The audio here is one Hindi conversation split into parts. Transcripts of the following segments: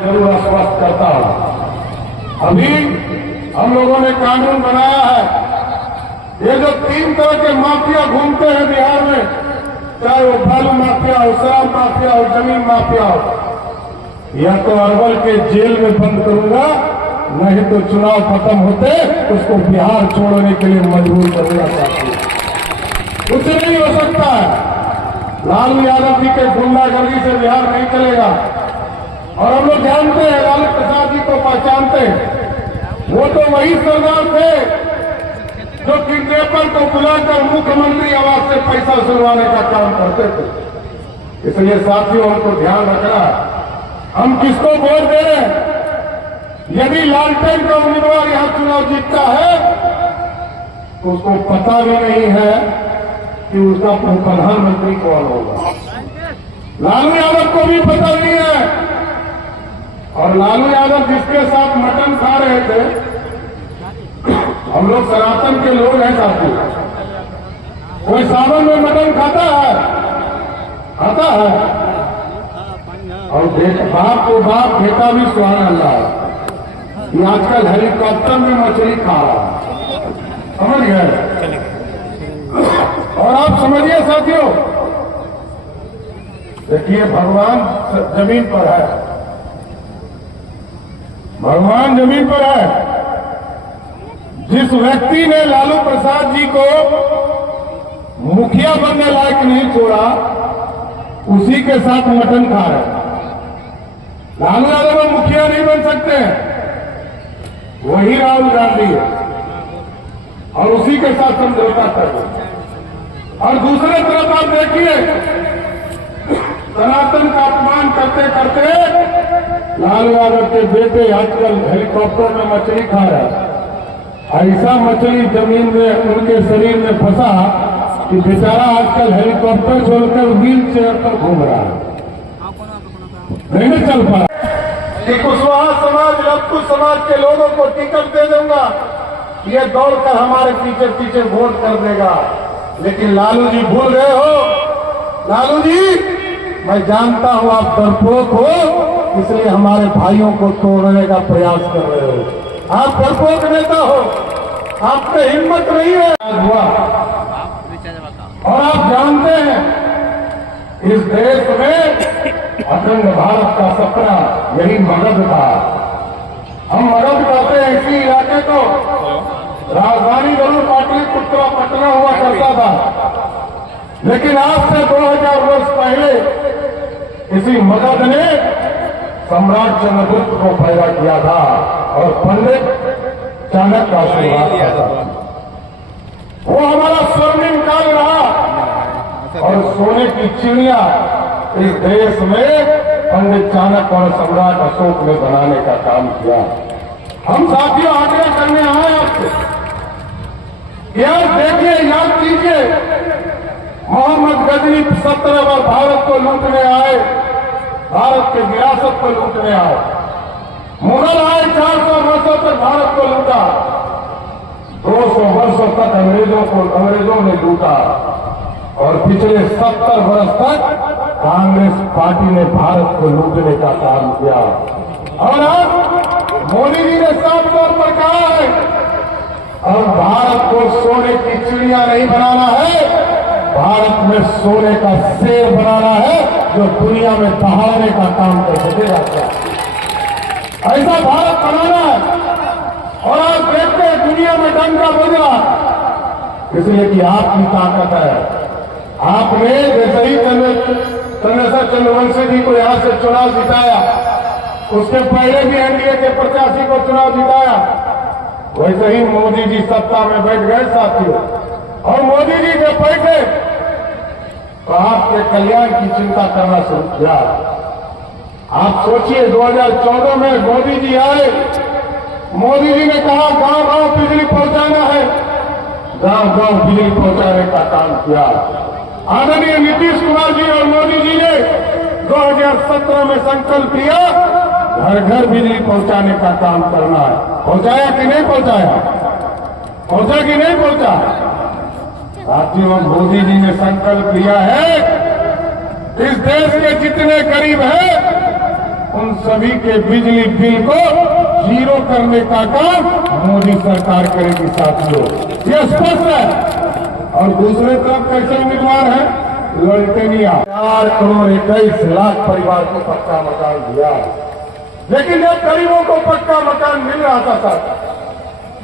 जरूर आश्वस्त करता हूं। अभी हम लोगों ने कानून बनाया है, ये जो 3 तरह के माफिया घूमते हैं बिहार में, चाहे वो बालू माफिया हो, शराब माफिया हो, जमीन माफिया हो, या तो अरवल के जेल में बंद करूंगा, नहीं तो चुनाव खत्म होते उसको बिहार छोड़ने के लिए मजबूर करूंगा। साथी कुछ नहीं हो सकता है। लालू यादव जी के गुंडागर्दी से बिहार नहीं चलेगा। और हम लोग जानते हैं, लालू प्रसाद जी को पहचानते हैं। वो तो वही सरदार थे जो किडनैपर को बुलाकर मुख्यमंत्री आवास से पैसा सुलवाने का काम करते थे। इसलिए साथियों, हमको ध्यान रखना है हम किसको वोट दे रहे हैं। यदि लालटेन का उम्मीदवार यहां चुनाव जीतता है तो उसको पता भी नहीं है कि उसका प्रधानमंत्री कौन होगा। लालू यादव को भी पता नहीं है। और लालू यादव जिसके साथ मटन खा रहे थे, हम लोग सनातन के लोग हैं साथी, कोई सावन में मटन खाता है? खाता है। और बाप को बाप, बेटा भी सुहाना अल्लाह है। ये आजकल हेलीकॉप्टर में मछली खा रहा है, समझ गए? और आप समझिए साथियों, देखिए भगवान जमीन पर है, भगवान जमीन पर है। जिस व्यक्ति ने लालू प्रसाद जी को मुखिया बनने लायक नहीं छोड़ा, उसी के साथ मटन खा रहे। लालू यादव मुखिया नहीं बन सकते हैं, वही राहुल गांधी है, और उसी के साथ समझौता कर रहे। और दूसरे तरफ आप देखिए, सनातन का अपमान करते करते लालू यादव के बेटे आजकल हेलीकॉप्टर में मछली खा रहा है। ऐसा मछली जमीन में उनके शरीर में फंसा कि बेचारा आजकल हेलीकॉप्टर छोड़कर व्हील चेयर पर घूम रहा है, नहीं चल पा। कुशवाहा समाज, रत्तू समाज के लोगों को टिकट दे दूंगा, ये दौड़कर हमारे पीछे पीछे वोट कर देगा। लेकिन लालू जी भूल गए हो। लालू जी, मैं जानता हूं आप डरपोक हो, इसलिए हमारे भाइयों को तोड़ने का प्रयास कर रहे हो। आप डरपोक नेता हो, आप पे हिम्मत नहीं है। हुआ और आप जानते हैं, इस देश में अखंड भारत का सपना यही मगध था। हम मगध कहते हैं इसी इलाके को। राजधानी जरूर पाटलिपुत्र पटना हुआ करता था, लेकिन आज से 2000 वर्ष पहले इसी मगध ने सम्राट चंद्रगुप्त को पैदा किया था और पंडित चाणक्य का शुरुआत किया था। वो हमारा स्वर्णिम काल रहा और सोने की चिड़िया इस देश में पंडित चाणक्य और सम्राट अशोक ने बनाने का काम किया। हम साथियों आग्रह करने आए आपसे, याद देखिए, याद कीजिए, मोहम्मद गजनी 17 बार भारत को लूटने आए, भारत के विरासत को लूटने आए। मुगल आए 400 वर्षों तक भारत को लूटा, 200 वर्षों तक अंग्रेजों ने लूटा, और पिछले 70 वर्ष तक कांग्रेस पार्टी ने भारत को लूटने का काम किया। और अब मोदी जी ने साफ तौर पर कहा है, अब भारत को सोने की चिड़िया नहीं बनाना है, भारत में सोने का शेर बनाना है जो दुनिया में दहाड़ने का काम कर सकेगा। ऐसा भारत बनाना है। और आज देखते हैं दुनिया में डंका बजा, इसलिए कि आपकी ताकत है। आपने जैसे ही चंद्रशेखर चंद्रवंशी जी को यहां से चुनाव जिताया, उसके पहले भी एनडीए के प्रत्याशी को चुनाव जिताया, वैसे ही मोदी जी सत्ता में बैठ गए साथियों। और मोदी जी जब बैठे तो आपके कल्याण की चिंता करना शुरू किया। आप सोचिए, 2014 में मोदी जी आए, मोदी जी ने कहा गांव गांव बिजली पहुंचाना है, गांव गांव बिजली पहुंचाने का काम किया। आदरणीय नीतीश कुमार जी और मोदी जी ने 2017 में संकल्प लिया, घर घर बिजली पहुंचाने का काम करना है। पहुंचाया कि नहीं पहुंचाया? पहुंचा कि नहीं पहुंचा? साथियों, मोदी जी ने संकल्प लिया है, इस देश के जितने गरीब हैं उन सभी के बिजली बिल को जीरो करने का काम मोदी सरकार करेगी साथियों, ये स्पष्ट है। और दूसरे तरफ कैसे उम्मीदवार है, ललटेनिया 4,21,00,000 परिवार को पक्का मकान दिया, लेकिन जब गरीबों को पक्का मकान मिल रहा था सर,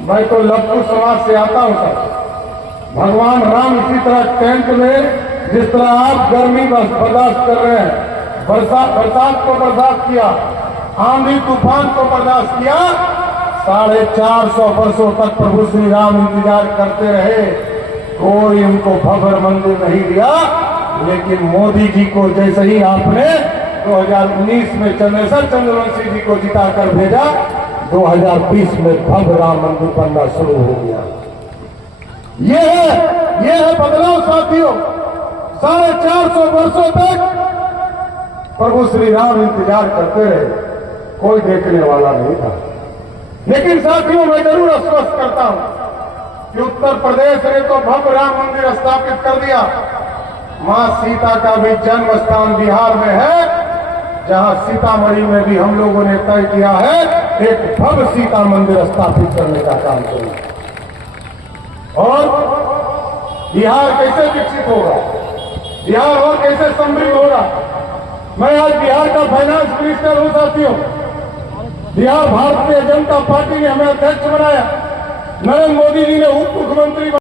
मैं तो लखनऊ समाज से आता हूं सर, भगवान राम इसी तरह टेंट में जिस तरह आप गर्मी बर्दाश्त कर रहे हैं, बरसात को बर्दाश्त किया, आंधी तूफान को बर्दाश्त किया, 450 वर्षों तक प्रभु श्री राम इंतजार करते रहे, कोई उनको भव्य मंदिर नहीं दिया। लेकिन मोदी जी को जैसे ही आपने 2019 में चंद्रशेखर चंद्रवंशी जी को जिताकर भेजा, 2020 में भव्य राम मंदिर बनना शुरू हो गया। ये है बदलाव साथियों। 450 वर्षों तक प्रभु श्री राम इंतजार करते रहे, कोई देखने वाला नहीं था। लेकिन साथियों, मैं जरूर आश्वस्त करता हूं कि उत्तर प्रदेश ने तो भव्य राम मंदिर स्थापित कर दिया। मां सीता का भी जन्म स्थान बिहार में है, जहां सीतामढ़ी में भी हम लोगों ने तय किया है एक भव्य सीता मंदिर स्थापित करने का काम करेंगे। और बिहार कैसे विकसित होगा, बिहार और कैसे समृद्ध होगा। मैं आज बिहार का फाइनेंस मिनिस्टर हूं साथियों। बिहार भारतीय जनता पार्टी ने हमें अध्यक्ष बनाया, नरेंद्र मोदी जी ने उप मुख्यमंत्री